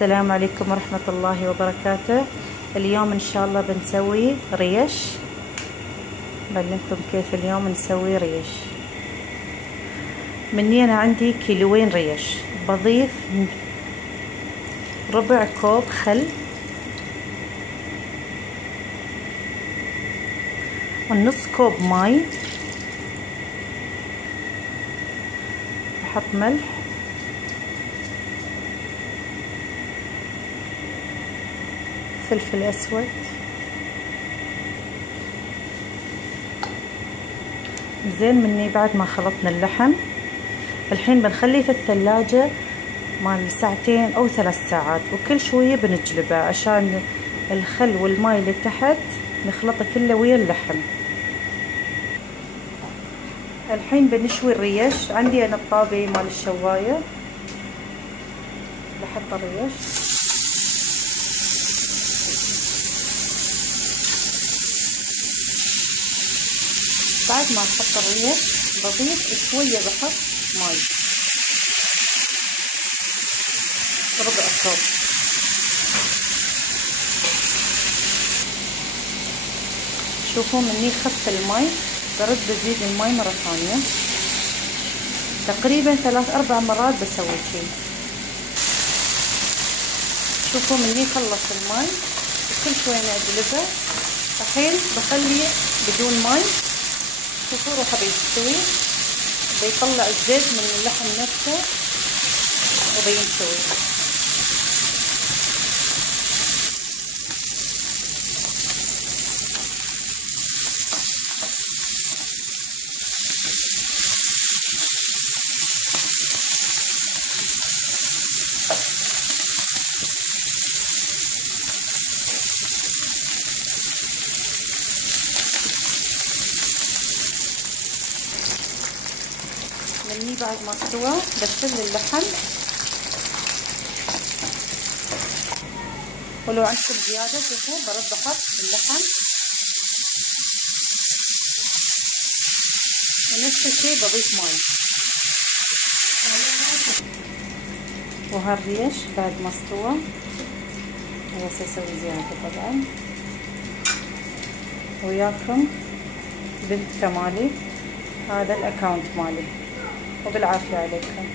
السلام عليكم ورحمة الله وبركاته. اليوم ان شاء الله بنسوي ريش. بعلمكم كيف اليوم نسوي ريش. مني انا عندي كيلوين ريش، بضيف ربع كوب خل ونص كوب ماي، بحط ملح فلفل اسود، زين. مني بعد ما خلطنا اللحم الحين بنخليه في الثلاجة مال ساعتين او 3 ساعات، وكل شوية بنجلبه عشان الخل والماي اللي تحت نخلطه كله ويا اللحم. الحين بنشوي الريش. عندي انا الطابة مال الشواية، بحط الريش بعد ما احط الريش بضيف شوية، بحط ماي ربع كوب، شوفوا مني خف الماي، برد بزيد الماي مرة ثانية، تقريبا 3-4 مرات بسوي شي. شوفوا مني خلص الماي وكل شوية نقلبه. الحين بخليه بدون ماي. شوفوا روحه بيستوي، بيطلع الزيت من اللحم نفسه وبينشوي. مني بعد ما استوى بشيل اللحم، ولو عندكم زيادة شوفوا برد بحط اللحم، ونفس الشي بضيف ماي. وهالريش بعد ما استوى بس اسوي زيادة طبعا. وياكم بنت كمالي، هذا الاكاونت مالي، وبالعافية عليكم.